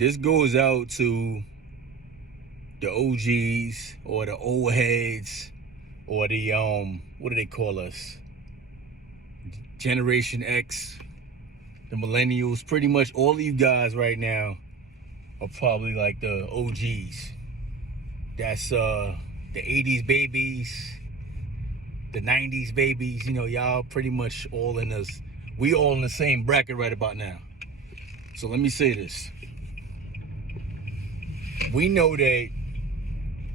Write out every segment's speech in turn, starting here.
This goes out to the OGs or the old heads or the what do they call us? Generation X, the millennials. Pretty much all of you guys right now are probably like the OGs. That's the 80s babies, the 90s babies. You know, y'all pretty much all in this. We all in the same bracket right about now. So let me say this. We know that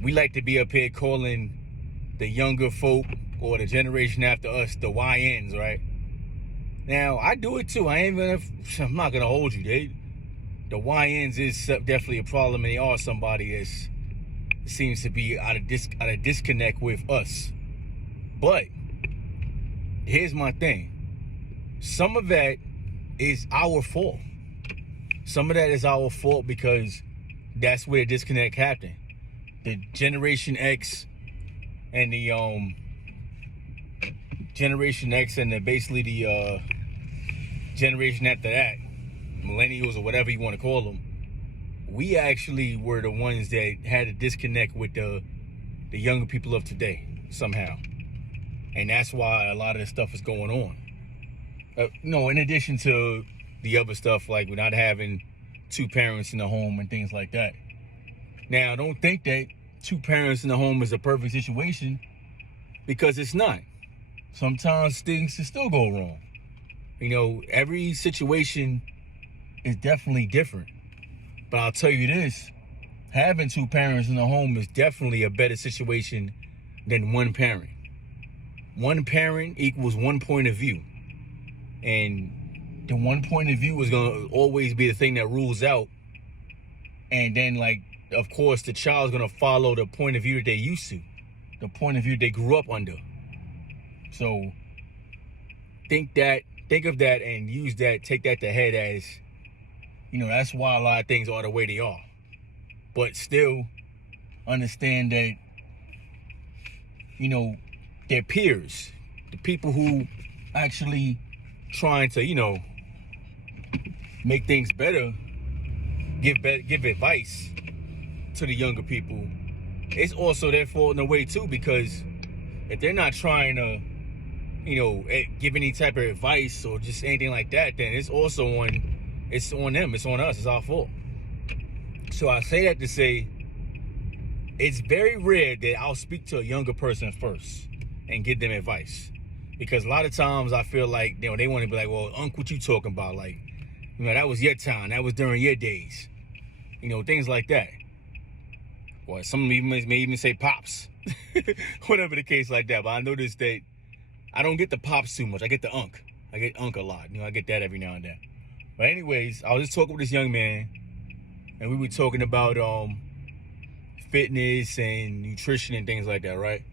we like to be up here calling the younger folk or the generation after us the YNs, right? Now, I do it too. I'm not gonna hold you, dude. The YNs is definitely a problem, and they are somebody that seems to be out of disconnect with us. But here's my thing. Some of that is our fault. Some of that is our fault because that's where the disconnect happened. The Generation X and the Generation X and basically the generation after that, millennials or whatever you want to call them, we actually were the ones that had a disconnect with the younger people of today somehow. And that's why a lot of this stuff is going on. In addition to the other stuff, like we're not having two parents in the home and things like that. Now, don't think that two parents in the home is a perfect situation, because it's not. Sometimes things can still go wrong. You know, every situation is definitely different. But I'll tell you this, having two parents in the home is definitely a better situation than one parent. One parent equals one point of view. And the one point of view is going to always be the thing that rules out. And then, like, of course, the child's going to follow the point of view that they used to, the point of view they grew up under. So think of that and use that, take that to head as, you know, that's why a lot of things are the way they are. But still understand that, you know, their peers, the people who actually trying to, you know, make things better, give advice to the younger people, it's also their fault in a way too, because if they're not trying to, you know, give any type of advice or just anything like that, then it's also on them, it's on us, it's our fault. So I say that to say, it's very rare that I'll speak to a younger person first and give them advice. Because a lot of times I feel like, you know, they want to be like, well, Unc, what you talking about? Like, you know, that was your time, that was during your days. You know, things like that. Or some may even say pops. Whatever the case like that. But I noticed that I don't get the pops too much. I get the Unc. I get Unc a lot. You know, I get that every now and then. But anyways, I was just talking with this young man, and we were talking about fitness and nutrition and things like that, right?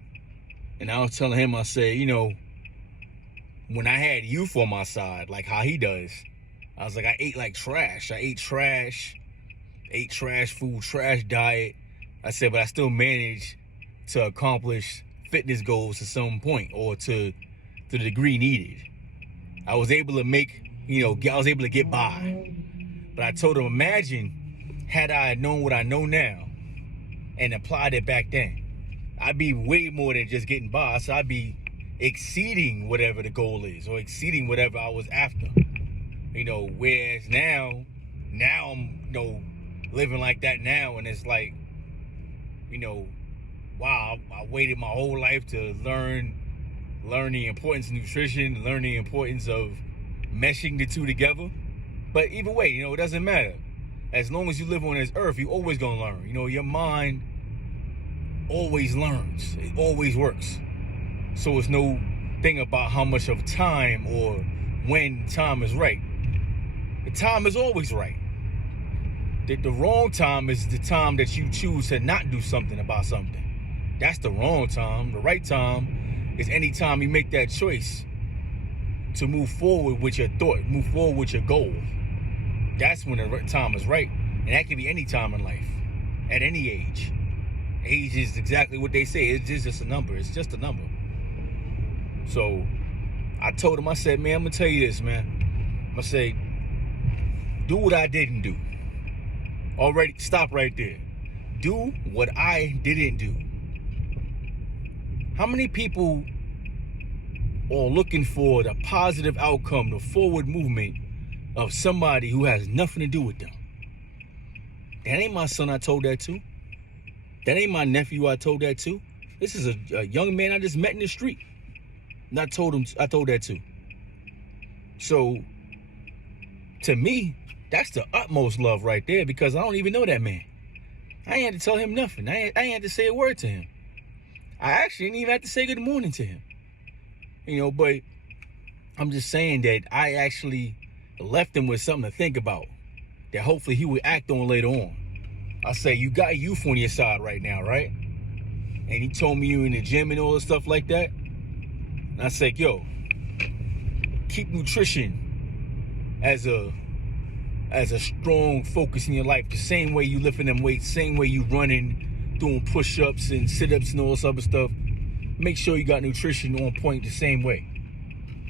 And I was telling him, I said, you know, when I had youth on my side, like how he does, I was like, I ate like trash. I ate trash food, trash diet. I said, but I still managed to accomplish fitness goals to some point, or to the degree needed. I was able to get by. But I told him, imagine had I known what I know now and applied it back then, I'd be way more than just getting by. So I'd be exceeding whatever the goal is, or exceeding whatever I was after. You know, whereas now I'm, you know, living like that now, and it's like, you know, wow, I waited my whole life to learn the importance of nutrition, learn the importance of meshing the two together. But either way, you know, it doesn't matter. As long as you live on this earth, you always gonna learn. You know, your mind always learns. It always works. So it's no thing about how much of time or when time is right. The time is always right. The wrong time is the time that you choose to not do something about something. That's the wrong time. The right time is any time you make that choice to move forward with your thought, move forward with your goal. That's when the time is right. And that can be any time in life, at any age. Age is exactly what they say. It's just a number. It's just a number. So I told him, I said, man, I'm going to tell you this, man. I'm going to say, do what I didn't do. Already, stop right there. Do what I didn't do. How many people are looking for the positive outcome, the forward movement of somebody who has nothing to do with them? That ain't my son I told that to. That ain't my nephew I told that to. This is a young man I just met in the street. And I told that to. So, to me, that's the utmost love right there, because I don't even know that man. I ain't had to tell him nothing. I ain't had to say a word to him. I actually didn't even have to say good morning to him. But I'm just saying that I actually left him with something to think about that hopefully he would act on later on. I say, you got youth on your side right now, right? And he told me you in the gym and all this stuff like that. And I said, yo, keep nutrition as a strong focus in your life. The same way you lifting them weights, same way you running, doing push-ups and sit-ups and all this other stuff. Make sure you got nutrition on point the same way.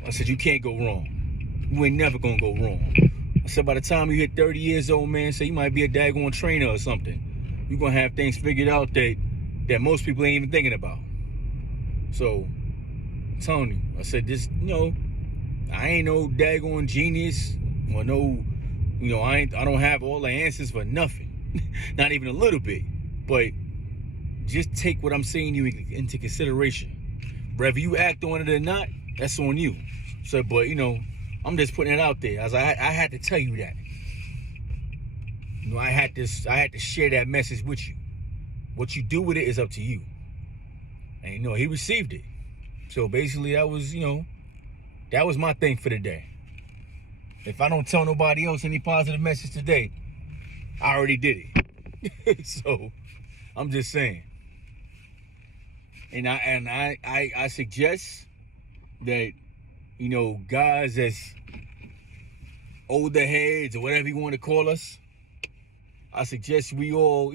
I said, you can't go wrong. You ain't never gonna go wrong. I said, by the time you hit 30 years old, man, say you might be a daggone trainer or something. You're gonna have things figured out that most people ain't even thinking about. So, I'm telling you, I said, this, I ain't no daggone genius or no, I don't have all the answers for nothing. Not even a little bit. But just take what I'm saying you into consideration. Whether you act on it or not, that's on you. So, but I'm just putting it out there. I had to tell you that. I had to share that message with you. What you do with it is up to you. And he received it. So basically that was my thing for the day. If I don't tell nobody else any positive message today, I already did it. So I'm just saying. And I suggest that, guys as older heads or whatever you want to call us, I suggest we all,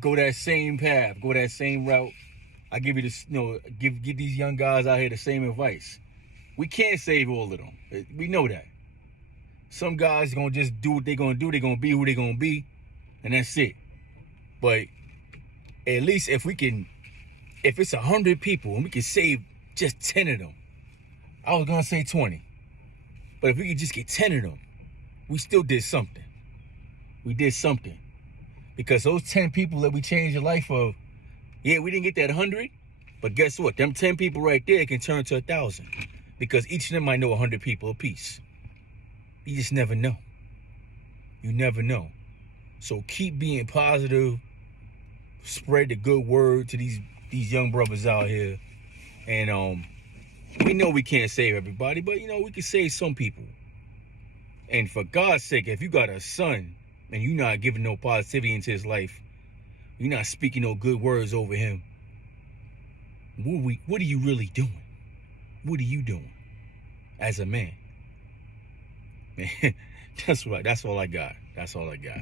go that same path, go that same route. I give you this, give these young guys out here the same advice. We can't save all of them. We know that. Some guys are gonna just do what they're gonna do. They're gonna be who they're gonna be, and that's it. But at least if it's 100 people and we can save just 10 of them, I was gonna say 20, but if we could just get 10 of them, we still did something. We did something, because those 10 people that we changed the life of, yeah, we didn't get that 100, but guess what? Them 10 people right there can turn to 1,000, because each of them might know 100 people apiece. You just never know. You never know. So keep being positive. Spread the good word to these young brothers out here. And we know we can't save everybody, but we can save some people. And for God's sake, if you got a son and you're not giving no positivity into his life, you're not speaking no good words over him, what are you really doing? What are you doing as a man? Man, that's all I got. That's all I got.